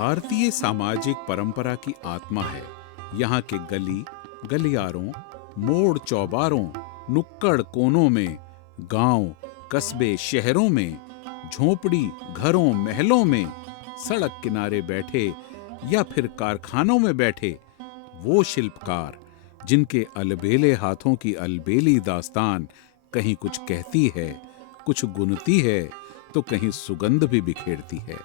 भारतीय सामाजिक परंपरा की आत्मा है। यहाँ के गली गलियारों, मोड़ चौबारों, नुक्कड़ कोनों में, गांव कस्बे शहरों में, झोपड़ी घरों महलों में, सड़क किनारे बैठे या फिर कारखानों में बैठे वो शिल्पकार जिनके अलबेले हाथों की अलबेली दास्तान कहीं कुछ कहती है, कुछ गुनती है, तो कहीं सुगंध भी बिखेरती है।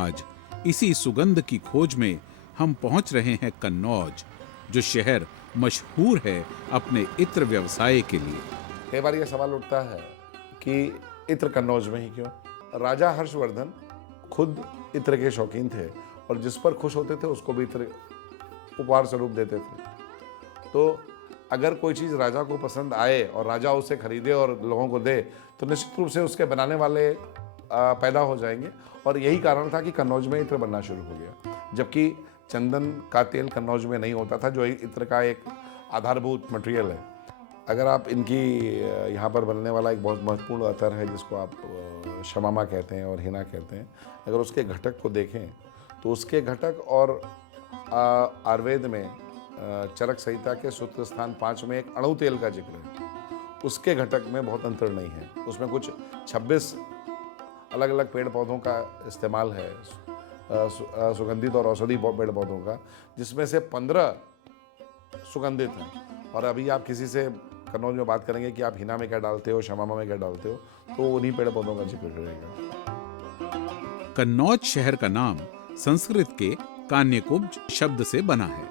आज इसी सुगंध की खोज में हम पहुंच रहे हैं कन्नौज, जो शहर मशहूर है अपने इत्र व्यवसाय के लिए। कई बार यह सवाल उठता है कि इत्र कन्नौज में ही क्यों? राजा हर्षवर्धन खुद इत्र के शौकीन थे और जिस पर खुश होते थे उसको भी इत्र उपहार स्वरूप देते थे। तो अगर कोई चीज़ राजा को पसंद आए और राजा उसे खरीदे और लोगों को दे, तो निश्चित रूप से उसके बनाने वाले पैदा हो जाएंगे। और यही कारण था कि कन्नौज में इत्र बनना शुरू हो गया, जबकि चंदन का तेल कन्नौज में नहीं होता था, जो इत्र का एक आधारभूत मटेरियल है। अगर आप इनकी यहाँ पर बनने वाला एक बहुत महत्वपूर्ण अतर है जिसको आप शमामा कहते हैं और हिना कहते हैं, अगर उसके घटक को देखें तो उसके घटक और आयुर्वेद में चरक संहिता के सूत्र स्थान 5 में एक अणु तेल का जिक्र है, उसके घटक में बहुत अंतर नहीं है। उसमें कुछ 26 अलग अलग पेड़ पौधों का इस्तेमाल है, सुगंधित और औषधि पेड़ पौधों का, जिसमें से 15 सुगंधित हैं। और अभी आप किसी से कन्नौज में बात करेंगे कि आप हिना में क्या डालते हो, शमामा में क्या डालते हो, तो उन्हीं पेड़ पौधों का जिक्र करेगा। कन्नौज शहर का नाम संस्कृत के कान्यकुब्ज शब्द से बना है।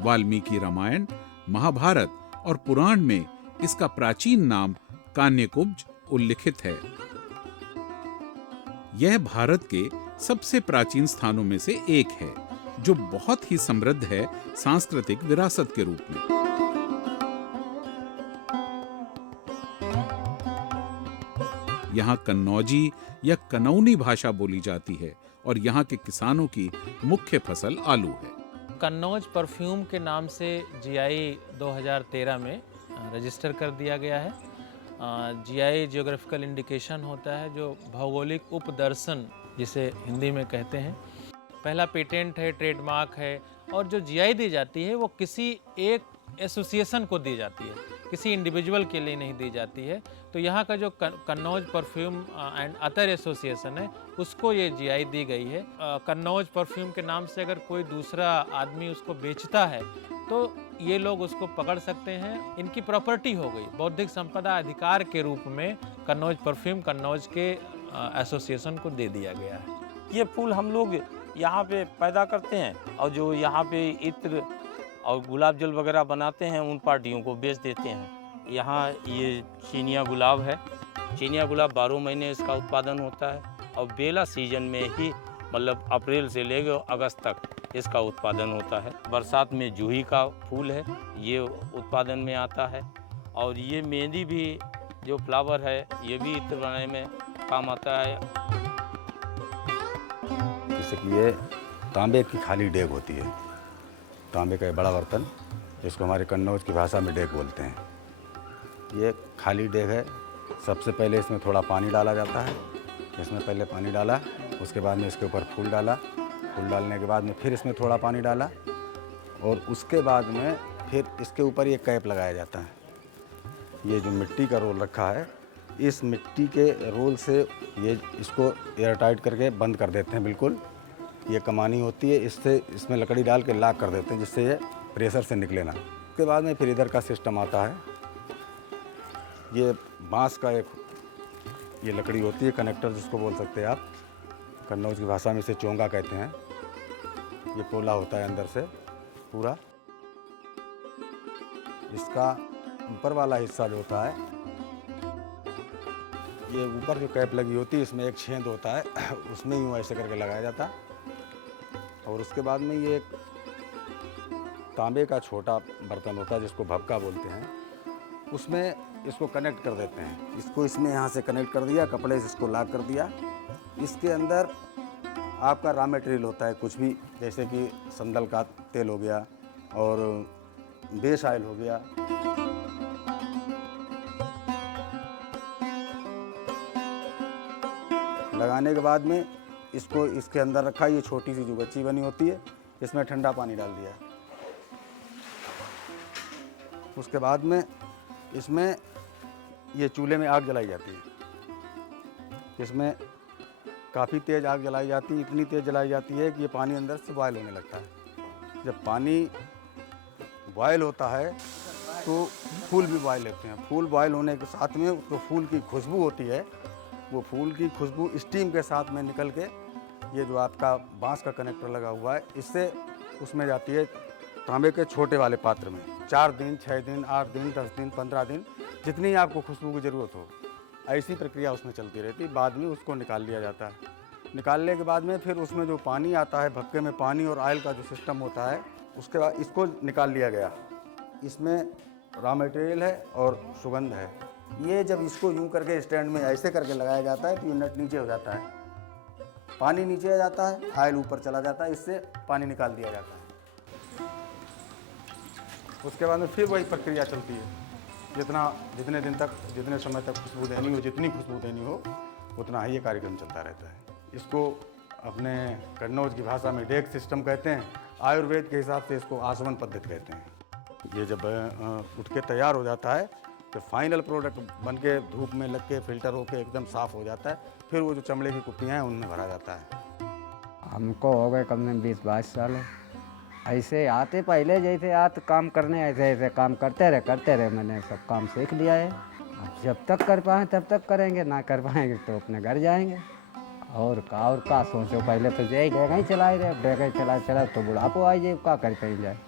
वाल्मीकि रामायण, महाभारत और पुराण में इसका प्राचीन नाम कान्यकुब्ज उल्लिखित है। यह भारत के सबसे प्राचीन स्थानों में से एक है, जो बहुत ही समृद्ध है सांस्कृतिक विरासत के रूप में। यहाँ कन्नौजी या कनौनी भाषा बोली जाती है और यहाँ के किसानों की मुख्य फसल आलू है। कन्नौज परफ्यूम के नाम से जीआई 2013 में रजिस्टर कर दिया गया है। जीआई जियोग्राफिकल इंडिकेशन होता है, जो भौगोलिक उपदर्शन जिसे हिंदी में कहते हैं। पहला पेटेंट है, ट्रेडमार्क है, और जो जीआई दी जाती है वो किसी एक एसोसिएशन को दी जाती है, किसी इंडिविजुअल के लिए नहीं दी जाती है। तो यहाँ का जो Kannauj perfume and other association है, उसको ये जीआई दी गई है। कन्नौज परफ्यूम के नाम से अगर कोई दूसरा आदमी उसको बेचता है तो ये लोग उसको पकड़ सकते हैं। इनकी प्रॉपर्टी हो गई, बौद्धिक संपदा अधिकार के रूप में कन्नौज परफ्यूम कन्नौज के एसोसिएशन को दे दिया गया है। ये फूल हम लोग यहाँ पे पैदा करते हैं और जो यहाँ पे इत्र और गुलाब जल वगैरह बनाते हैं उन पार्टियों को बेच देते हैं। यहाँ ये चीनिया गुलाब है। चीनिया गुलाब 12 महीने इसका उत्पादन होता है और बेला सीजन में ही, मतलब अप्रैल से लेकर अगस्त तक इसका उत्पादन होता है। बरसात में जूही का फूल है, ये उत्पादन में आता है। और ये मेहंदी भी जो फ्लावर है, ये भी इत्र बनाने में काम आता है। जैसे कि ये तांबे की खाली डेग होती है, तांबे का बड़ा बर्तन, जिसको हमारे कन्नौज की भाषा में डेग बोलते हैं। ये खाली डेग है। सबसे पहले इसमें थोड़ा पानी डाला जाता है। इसमें पहले पानी डाला, उसके बाद में इसके ऊपर फूल डाला, फूल डालने के बाद में फिर इसमें थोड़ा पानी डाला, और उसके बाद में फिर इसके ऊपर ये कैप लगाया जाता है। ये जो मिट्टी का रोल रखा है, इस मिट्टी के रोल से ये इसको एयर टाइट करके बंद कर देते हैं बिल्कुल। ये कमानी होती है, इससे इसमें लकड़ी डाल के लॉक कर देते हैं, जिससे ये प्रेशर से निकले ना। उसके बाद में फिर इधर का सिस्टम आता है। ये बांस का एक ये लकड़ी होती है, कनेक्टर जिसको बोल सकते हैं आप। कन्नौज की भाषा में इसे चोंगा कहते हैं। ये पोला होता है अंदर से पूरा। इसका ऊपर वाला हिस्सा जो होता है, ये ऊपर जो कैप लगी होती है, इसमें एक छेद होता है, उसमें यूँ ऐसे करके लगाया जाता है। और उसके बाद में ये एक तांबे का छोटा बर्तन होता है, जिसको भभका बोलते हैं, उसमें इसको कनेक्ट कर देते हैं। इसको इसमें यहाँ से कनेक्ट कर दिया, कपड़े से इसको लॉक कर दिया। इसके अंदर आपका रॉ मटेरियल होता है कुछ भी, जैसे कि संदल का तेल हो गया और बेस ऑयल हो गया। लगाने के बाद में इसको इसके अंदर रखा, ये छोटी सी जो गच्ची बनी होती है, इसमें ठंडा पानी डाल दिया। उसके बाद में इसमें ये चूल्हे में आग जलाई जाती है। इसमें काफ़ी तेज़ आग जलाई जाती है, इतनी तेज़ जलाई जाती है कि ये पानी अंदर से बॉयल होने लगता है। जब पानी बॉयल होता है तो फूल भी बॉयल होते हैं। फूल बॉयल होने के साथ में जो फूल की खुशबू होती है, वो फूल की खुशबू स्टीम के साथ में निकल के ये जो आपका बांस का कनेक्टर लगा हुआ है, इससे उसमें जाती है तांबे के छोटे वाले पात्र में। 4 दिन, 6 दिन, 8 दिन, 10 दिन, 15 दिन, जितनी आपको खुशबू की ज़रूरत हो, ऐसी प्रक्रिया उसमें चलती रहती। बाद में उसको निकाल लिया जाता है। निकालने के बाद में फिर उसमें जो पानी आता है, भक्के में पानी और ऑयल का जो सिस्टम होता है, उसके बाद इसको निकाल लिया गया। इसमें रॉ मटेरियल है और सुगंध है। ये जब इसको यूं करके स्टैंड में ऐसे करके लगाया जाता है तो ये नट नीचे हो जाता है, पानी नीचे आ जाता है, ऑयल ऊपर चला जाता है, इससे पानी निकाल दिया जाता है। उसके बाद में फिर वही प्रक्रिया चलती है। जितने दिन तक, जितने समय तक खुशबू देनी हो, जितनी खुशबू देनी हो, उतना ही ये कार्यक्रम चलता रहता है। इसको अपने कन्नौज की भाषा में डेक सिस्टम कहते हैं। आयुर्वेद के हिसाब से इसको आसवन पद्धति कहते हैं। ये जब उठ के तैयार हो जाता है तो फाइनल प्रोडक्ट बन के धूप में लग के फिल्टर होके एकदम साफ़ हो जाता है। फिर वो जो चमड़े की कुप्पियाँ हैं उनमें भरा जाता है। हमको हो गए कम से कम 20-22 साल। ऐसे आते पहले जैसे आते काम करने, ऐसे काम करते रहे। मैंने सब काम सीख लिया है। अब जब तक कर पाएँ तब तक करेंगे, ना कर पाएंगे तो अपने घर जाएंगे। और का सोचो, पहले तो यही डेगा ही चलाए रहे, डेगा ही चला तो बुढ़ापो आ जाए, का कर पाई जाए।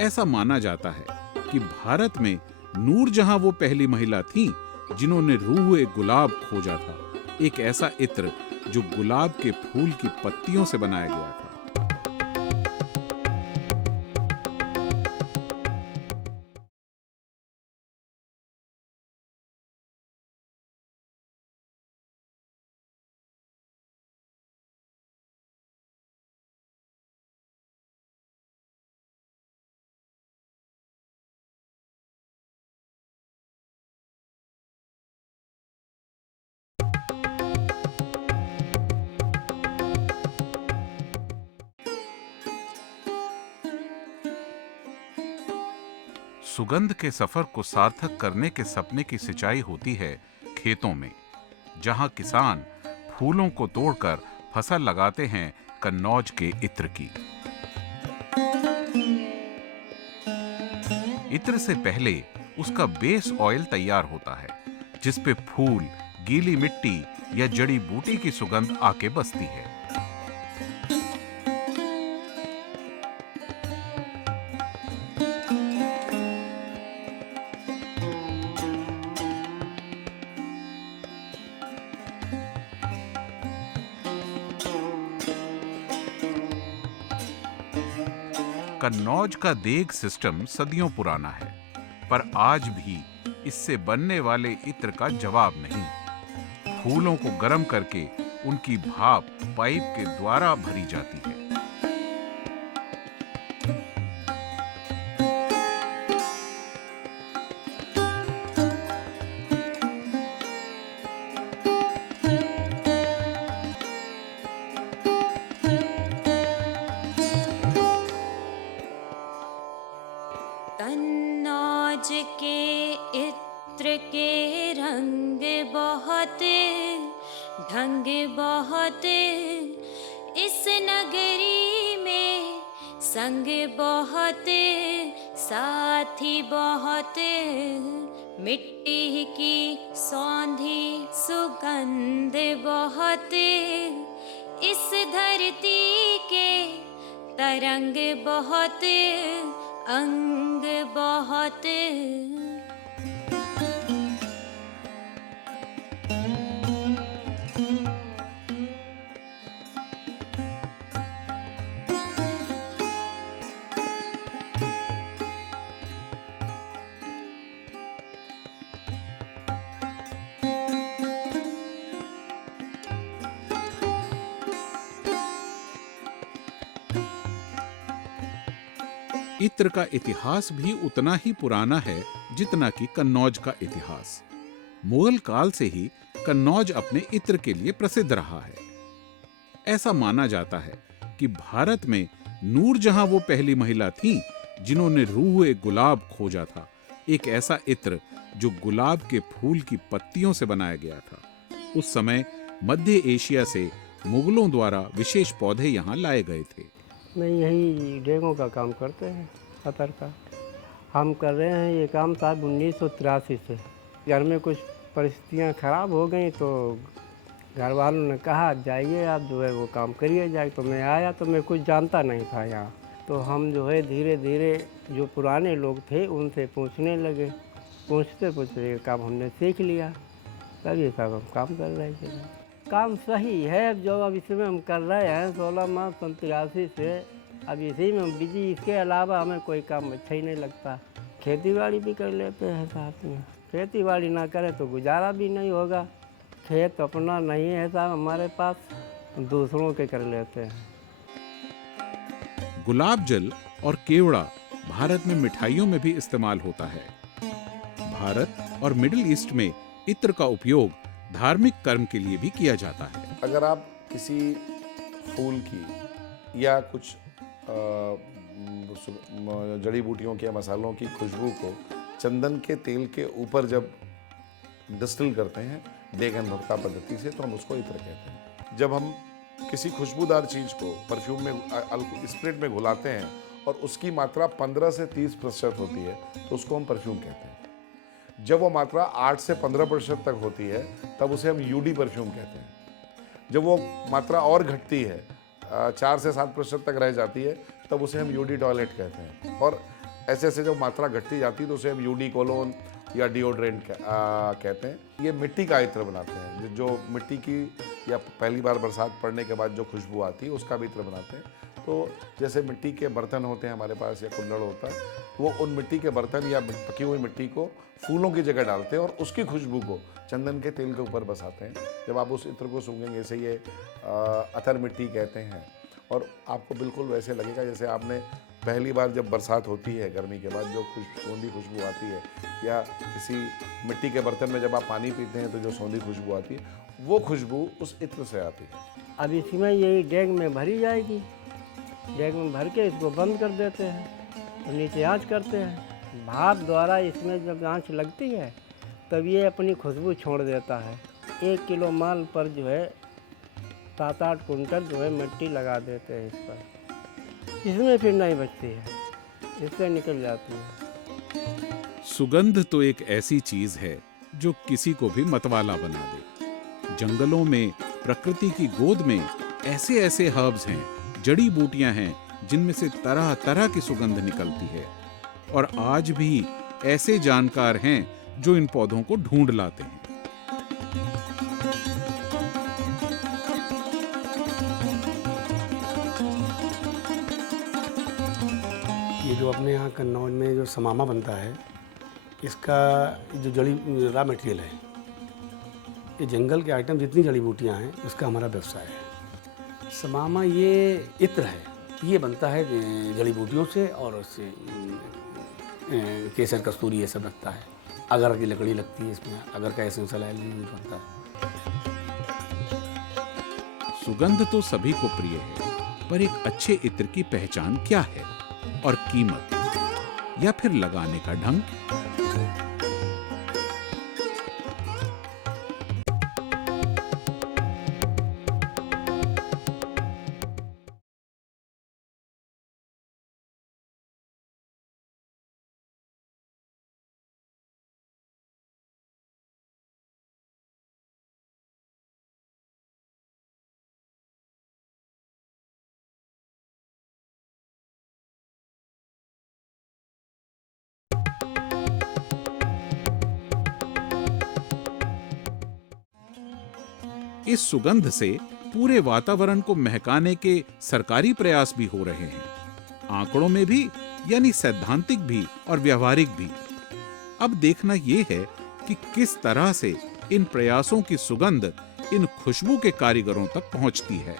ऐसा माना जाता है कि भारत में नूरजहां वो पहली महिला थीं जिन्होंने रूह गुलाब खोजा था, एक ऐसा इत्र जो गुलाब के फूल की पत्तियों से बनाया गया था। सुगंध के सफर को सार्थक करने के सपने की सिंचाई होती है खेतों में, जहां किसान फूलों को तोड़कर फसल लगाते हैं कन्नौज के इत्र की। इत्र से पहले उसका बेस ऑयल तैयार होता है, जिस पे फूल, गीली मिट्टी या जड़ी बूटी की सुगंध आके बसती है। कन्नौज का देग सिस्टम सदियों पुराना है, पर आज भी इससे बनने वाले इत्र का जवाब नहीं। फूलों को गर्म करके उनकी भाप पाइप के द्वारा भरी जाती है। कन्नौज के इत्र के रंग बहुत, ढंग बहुत, इस नगरी में संग बहुत, साथी बहुत, मिट्टी की सौंधी सुगंध बहुत, इस धरती के तरंग बहुत, अंग बहुत। इत्र का इतिहास भी उतना ही पुराना है जितना कि कन्नौज का इतिहास। मुगल काल से ही कन्नौज अपने इत्र के लिए प्रसिद्ध रहा है। ऐसा माना जाता है कि भारत में नूरजहां वो पहली महिला थी जिन्होंने रूह गुलाब खोजा था, एक ऐसा इत्र जो गुलाब के फूल की पत्तियों से बनाया गया था। उस समय मध्य एशिया से मुगलों द्वारा विशेष पौधे यहाँ लाए गए थे। मैं यही डेंगू का काम करते हैं, अतर का हम कर रहे हैं। ये काम साल 1983 से। घर में कुछ परिस्थितियाँ खराब हो गई तो घर वालों ने कहा जाइए आप जो है वो काम करिए जाए। तो मैं आया तो मैं कुछ जानता नहीं था यहाँ। तो हम जो है धीरे धीरे जो पुराने लोग थे उनसे पूछने लगे। पूछते पूछते ये काम हमने सीख लिया, तब ये सब हम काम कर रहे थे। काम सही है जो अब इसमें हम कर रहे हैं 16 मार्च 1983 से। अब इसी में हम बिजी, इसके अलावा हमें कोई काम अच्छा ही नहीं लगता। खेती बाड़ी भी कर लेते हैं साथ में। खेती बाड़ी ना करें तो गुजारा भी नहीं होगा। खेत अपना नहीं है साहब हमारे पास, दूसरों के कर लेते हैं। गुलाब जल और केवड़ा भारत में मिठाइयों में भी इस्तेमाल होता है। भारत और मिडिल ईस्ट में इत्र का उपयोग धार्मिक कर्म के लिए भी किया जाता है। अगर आप किसी फूल की या कुछ जड़ी बूटियों के या मसालों की खुशबू को चंदन के तेल के ऊपर जब डिस्टिल करते हैं देगन भरता पद्धति से, तो हम उसको इत्र कहते हैं। जब हम किसी खुशबूदार चीज को परफ्यूम में स्प्रिट में घुलाते हैं और उसकी मात्रा 15 से 30% होती है तो उसको हम परफ्यूम कहते हैं। जब वो मात्रा 8 से 15% तक होती है तब उसे हम यूडी परफ्यूम कहते हैं। जब वो मात्रा और घटती है 4 से 7% तक रह जाती है तब उसे हम यूडी टॉयलेट कहते हैं। और ऐसे ऐसे जब मात्रा घटती जाती है तो उसे हम यूडी कोलोन या डिओड्रेंट कहते हैं। ये मिट्टी का इत्र बनाते हैं, जो मिट्टी की या पहली बार बरसात पड़ने के बाद जो खुशबू आती है उसका भी इत्र बनाते हैं। तो जैसे मिट्टी के बर्तन होते हैं हमारे पास या कुल्हड़ होता है, वो उन मिट्टी के बर्तन या पकी हुई मिट्टी को फूलों की जगह डालते हैं और उसकी खुशबू को चंदन के तेल के ऊपर बसाते हैं। जब आप उस इत्र को सूंघेंगे, इसे ये अतर मिट्टी कहते हैं और आपको बिल्कुल वैसे लगेगा जैसे आपने पहली बार जब बरसात होती है गर्मी के बाद जो सौंधी खुशबू आती है, या किसी मिट्टी के बर्तन में जब आप पानी पीते हैं तो जो सौंधी खुशबू आती है, वो खुशबू उस इत्र से आती है। अब इसमें यही डेग में भरी जाएगी। डेग में भर के इसको बंद कर देते हैं और नीचे आँच करते हैं। भाप द्वारा इसमें जब आँच लगती है तब ये अपनी खुशबू छोड़ देता है। 1 किलो माल पर जो है 7-8 कुंटल जो है मिट्टी लगा देते हैं इस पर। इसमें फिर नहीं बचती है, इससे निकल जाती है। सुगंध तो एक ऐसी चीज है जो किसी को भी मतवाला बना दे। जंगलों में प्रकृति की गोद में ऐसे ऐसे हर्ब्स हैं, जड़ी बूटियां हैं जिनमें से तरह तरह की सुगंध निकलती है और आज भी ऐसे जानकार हैं जो इन पौधों को ढूंढ लाते हैं। ये जो अपने यहाँ कन्नौज में जो समामा बनता है, इसका जो जड़ी रॉ मटेरियल है, ये जंगल के आइटम जितनी जड़ी बूटियाँ हैं उसका हमारा व्यवसाय है। समामा ये इत्र है, ये बनता है जड़ी बूटियों से और उससे केसर कस्तूरी ये सब लगता है। अगर की लकड़ी लगती है इसमें, अगर का एसेंशियल ऑयल यूज बनता है। सुगंध तो सभी को प्रिय है, पर एक अच्छे इत्र की पहचान क्या है और कीमत, या फिर लगाने का ढंग? इस सुगंध से पूरे वातावरण को महकाने के सरकारी प्रयास भी हो रहे हैं, आंकड़ों में भी, यानी सैद्धांतिक भी और व्यवहारिक भी। अब देखना यह है कि किस तरह से इन प्रयासों की सुगंध इन खुशबू के कारीगरों तक पहुंचती है।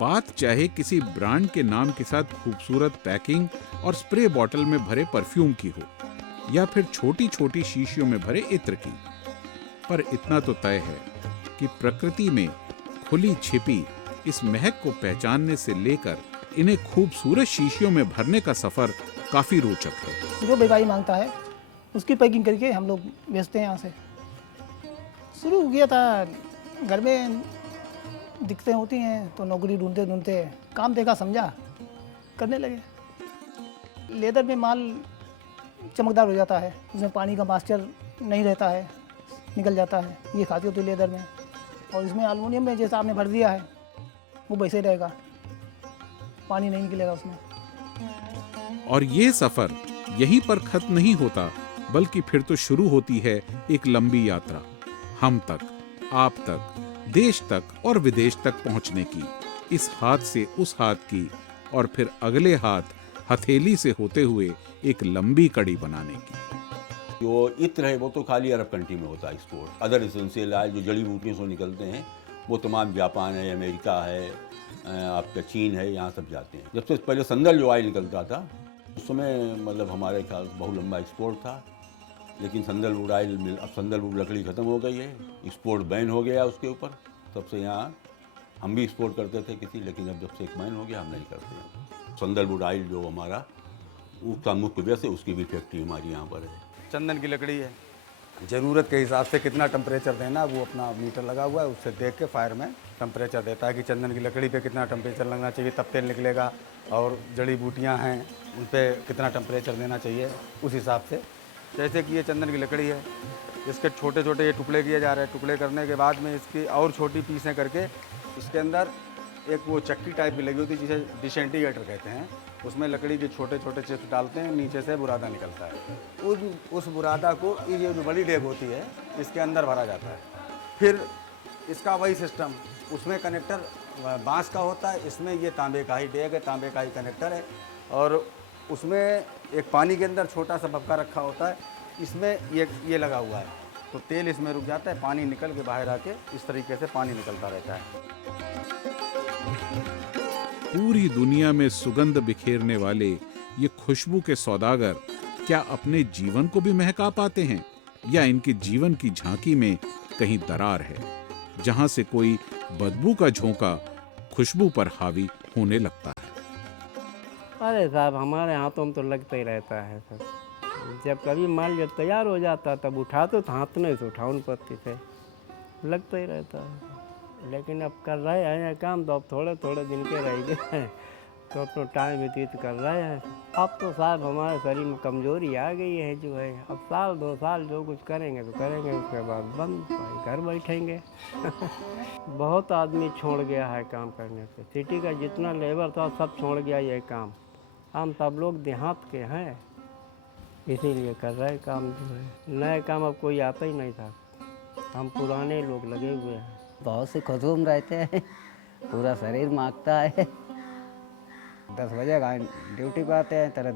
बात चाहे किसी ब्रांड के नाम के साथ खूबसूरत पैकिंग और स्प्रे बॉटल में भरे परफ्यूम की हो, या फिर छोटी छोटी शीशियों में भरे इत्र की, पर इतना तो तय है कि प्रकृति में खुली छिपी इस महक को पहचानने से लेकर इन्हें खूबसूरत शीशियों में भरने का सफर काफी रोचक है। जो व्यापारी मांगता है उसकी पैकिंग करके हम लोग बेचते हैं यहाँ से। शुरू किया था घर में दिक्कतें होती हैं तो नौकरी ढूंढते ढूंढते काम देखा समझा करने लगे। लेदर में माल चमकदार हो जाता है, उसमें पानी का मॉइस्चर नहीं रहता है, निकल जाता है, ये खाती होती है लेदर में। और इसमें एल्युमिनियम में जैसा आपने भर दिया है वो वैसे ही रहेगा, पानी नहीं निकलेगा उसमें। और ये सफर यहीं पर खत्म नहीं होता, बल्कि फिर तो शुरू होती है एक लंबी यात्रा, हम तक, आप तक, देश तक और विदेश तक पहुंचने की। इस हाथ से उस हाथ की और फिर अगले हाथ हथेली से होते हुए एक लंबी कड़ी बनाने की। जो इत्र है वो तो खाली अरब कंट्री में होता है एक्सपोर्ट। अदर एसेंशियल ऑयल जो जड़ी बूटियों से निकलते हैं वो तमाम जापान है, अमेरिका है, आपका चीन है, यहाँ सब जाते हैं। जब से पहले संदल जो ऑयल निकलता था उस समय मतलब हमारे ख्याल बहुत लंबा एक्सपोर्ट था, लेकिन संदलवुड ऑयल मिल, अब संदलवुड लकड़ी ख़त्म हो गई है, एक्सपोर्ट बैन हो गया उसके ऊपर। तब से यहाँ हम भी एक्सपोर्ट करते थे किसी, लेकिन अब जब से एक बैन हो गया हम नहीं करते हैं। संदलवुड ऑयल जो हमारा उसका मुख्य व्यवसाय, उसकी भी फैक्ट्री हमारी यहाँ पर है। चंदन की लकड़ी है, ज़रूरत के हिसाब से कितना टेम्परेचर देना वो अपना मीटर लगा हुआ है, उससे देख के फायर में टेम्परेचर देता है कि चंदन की लकड़ी पे कितना टेम्परेचर लगना चाहिए तब तेल निकलेगा, और जड़ी बूटियाँ हैं उन पे कितना टेम्परेचर देना चाहिए उस हिसाब से। जैसे कि ये चंदन की लकड़ी है, इसके छोटे छोटे ये टुकड़े किए जा रहे हैं। टुकड़े करने के बाद में इसकी और छोटी पीसें करके इसके अंदर एक वो चक्की टाइप की लगी होती है जिसे डिसेंटीग्रेटर कहते हैं, उसमें लकड़ी के छोटे छोटे चिप्स डालते हैं, नीचे से बुरादा निकलता है। उस बुरादा को ये जो बड़ी डेग होती है इसके अंदर भरा जाता है। फिर इसका वही सिस्टम, उसमें कनेक्टर बांस का होता है, इसमें ये तांबे का ही डेग है, तांबे का ही कनेक्टर है, और उसमें एक पानी के अंदर छोटा सा बक्का रखा होता है, इसमें ये लगा हुआ है, तो तेल इसमें रुक जाता है, पानी निकल के बाहर आके इस तरीके से पानी निकलता रहता है। पूरी दुनिया में सुगंध बिखेरने वाले ये खुशबू के सौदागर क्या अपने जीवन को भी महका पाते हैं, या इनके जीवन की झांकी में कहीं दरार है जहां से कोई बदबू का झोंका खुशबू पर हावी होने लगता है? अरे साहब, हमारे हाथों में तो लगता ही रहता है सर। जब कभी माल जब तैयार हो जाता तब उठाते तो हाथ नहीं से उठाउन पड़ती थे, लगता ही रहता है। लेकिन अब कर रहे हैं काम, तो अब थोड़े थोड़े दिन के रह गए हैं तो अपना टाइम व्यतीत कर रहे हैं। अब तो साहब हमारे शरीर में कमजोरी आ गई है जो है, अब साल 2 साल जो कुछ करेंगे तो करेंगे, उसके बाद बंद, भाई घर बैठेंगे। बहुत आदमी छोड़ गया है काम करने से, सिटी का जितना लेबर था सब छोड़ गया ये काम। हम सब लोग देहात के हैं, इसीलिए कर रहे काम जो है। नए काम अब कोई आता ही नहीं था, हम पुराने लोग लगे हुए हैं। बहुत से खुशबू में रहते हैं, पूरा शरीर मांगता है। 10 बजे ड्यूटी पर आते हैं, तरह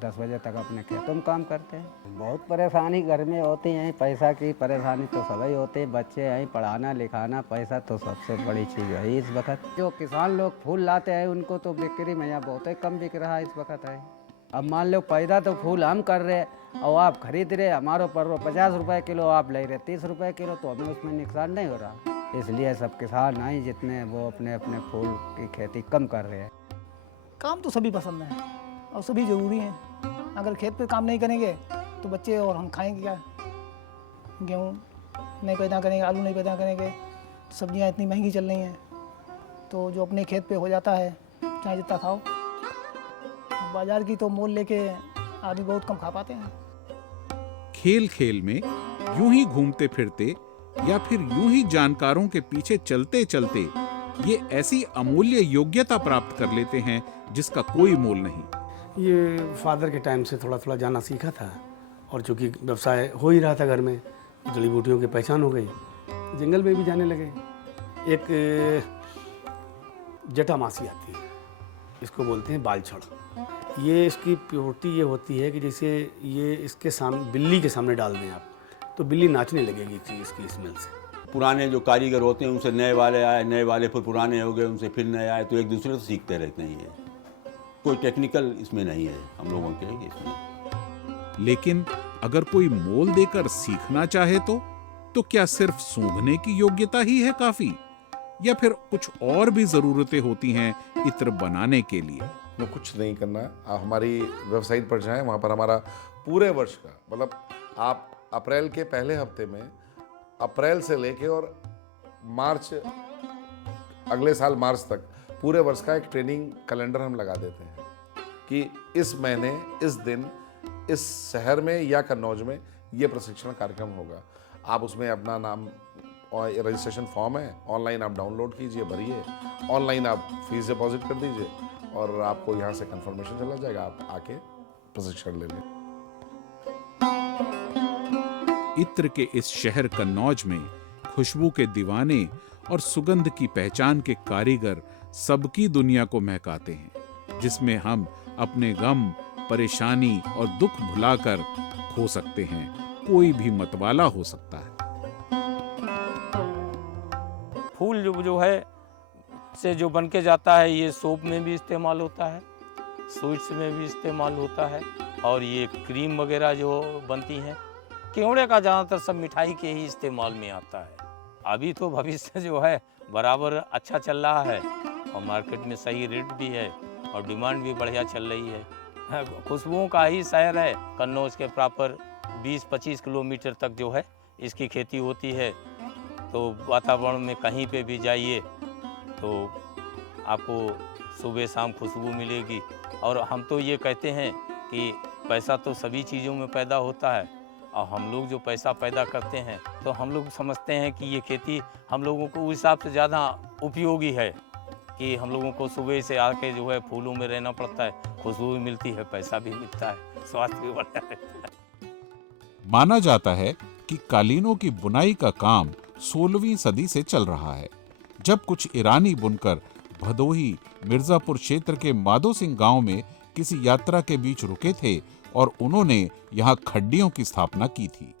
10 बजे तक अपने खेतों में काम करते हैं। बहुत परेशानी घर में होती है, पैसा की परेशानी तो सभी होती है, बच्चे हैं, पढ़ाना लिखाना, पैसा तो सबसे बड़ी चीज़ है इस वक्त। जो किसान लोग फूल लाते हैं उनको तो बिक्री में यहाँ बहुत ही कम बिक रहा है इस वक्त है। अब मान लो पैदा तो फूल हम कर रहे और आप खरीद रहे, हमारे पर 50 रुपये किलो, आप ले रहे 30 रुपये किलो, तो हमें उसमें नुकसान नहीं हो रहा। इसलिए सब किसान हैं जितने वो अपने अपने फूल की खेती कम कर रहे हैं। काम तो सभी पसंद है और सभी ज़रूरी हैं। अगर खेत पे काम नहीं करेंगे तो बच्चे और हम खाएंगे क्या? गेहूँ नहीं पैदा करेंगे, आलू नहीं पैदा करेंगे, सब्जियाँ इतनी महंगी चल रही हैं, तो जो अपने खेत पे हो जाता है चाहे जितना खाओ। बाजार की तो मोल लेके आदमी बहुत कम खा पाते हैं। खेल खेल में यूं ही घूमते फिरते या फिर यूं ही जानकारों के पीछे चलते चलते ये ऐसी अमूल्य योग्यता प्राप्त कर लेते हैं जिसका कोई मोल नहीं। ये फादर के टाइम से थोड़ा थोड़ा जाना सीखा था, और चूँकि व्यवसाय हो ही रहा था घर में, जड़ी बूटियों की पहचान हो गई, जंगल में भी जाने लगे। एक जटामासी आती है, इसको बोलते हैं बालछड़। ये इसकी प्योरिटी ये होती है कि जैसे ये इसके सामने, बिल्ली के सामने डाल दें आप तो बिल्ली नाचने लगेगी इसकी स्मेल से। पुराने जो कारीगर होते हैं उनसे नए वाले आए, नए वाले फिर पुराने हो गए, उनसे फिर नए आए, तो एक दूसरे से सीखते रहते हैं। ये कोई टेक्निकल इसमें नहीं है हम लोगों के इसमें। लेकिन अगर कोई मोल देकर सीखना चाहे तो क्या सिर्फ सूंघने की योग्यता ही है काफी? या फिर कुछ और भी जरूरतें होती हैं इत्र बनाने के लिए? में कुछ नहीं करना है। आप हमारी वेबसाइट पर जाएं, वहाँ पर हमारा पूरे वर्ष का, मतलब आप अप्रैल के पहले हफ्ते में, अप्रैल से लेके और मार्च, अगले साल मार्च तक पूरे वर्ष का एक ट्रेनिंग कैलेंडर हम लगा देते हैं कि इस महीने, इस दिन, इस शहर में या कन्नौज में ये प्रशिक्षण कार्यक्रम होगा। आप उसमें अपना नाम और रजिस्ट्रेशन फॉर्म है, ऑनलाइन आप डाउनलोड कीजिए, भरिए, ऑनलाइन आप फीस डिपॉजिट कर दीजिए और आपको यहाँ से कंफर्मेशन चला जाएगा, आप आके प्रशिक्षण ले लें। इत्र के इस शहर कन्नौज में खुशबू के दीवाने और सुगंध की पहचान के कारीगर सबकी दुनिया को महकाते हैं, जिसमें हम अपने गम, परेशानी और दुख भुलाकर खो सकते हैं। कोई भी मतवाला हो सकता है। फूल जो है से जो बन के जाता है, ये सोप में भी इस्तेमाल होता है, स्वीट्स में भी इस्तेमाल होता है, और ये क्रीम वगैरह जो बनती हैं, केवड़े का ज़्यादातर सब मिठाई के ही इस्तेमाल में आता है। अभी तो भविष्य जो है बराबर अच्छा चल रहा है और मार्केट में सही रेट भी है और डिमांड भी बढ़िया चल रही है। खुशबुओं का ही शहर है कन्नौज के प्रॉपर 20-25 किलोमीटर तक जो है इसकी खेती होती है। तो वातावरण में कहीं पे भी जाइए तो आपको सुबह शाम खुशबू मिलेगी। और हम तो ये कहते हैं कि पैसा तो सभी चीज़ों में पैदा होता है, और हम लोग जो पैसा पैदा करते हैं तो हम लोग समझते हैं कि ये खेती हम लोगों को उस हिसाब से ज़्यादा उपयोगी है कि हम लोगों को सुबह से आके जो है फूलों में रहना पड़ता है, खुशबू भी मिलती है, पैसा भी मिलता है, स्वास्थ्य भी बढ़िया रहता है। माना जाता है कि कालीनों की बुनाई का काम 16वीं सदी से चल रहा है, जब कुछ ईरानी बुनकर भदोही मिर्जापुर क्षेत्र के माधो सिंह गांव में किसी यात्रा के बीच रुके थे और उन्होंने यहाँ खड्डियों की स्थापना की थी।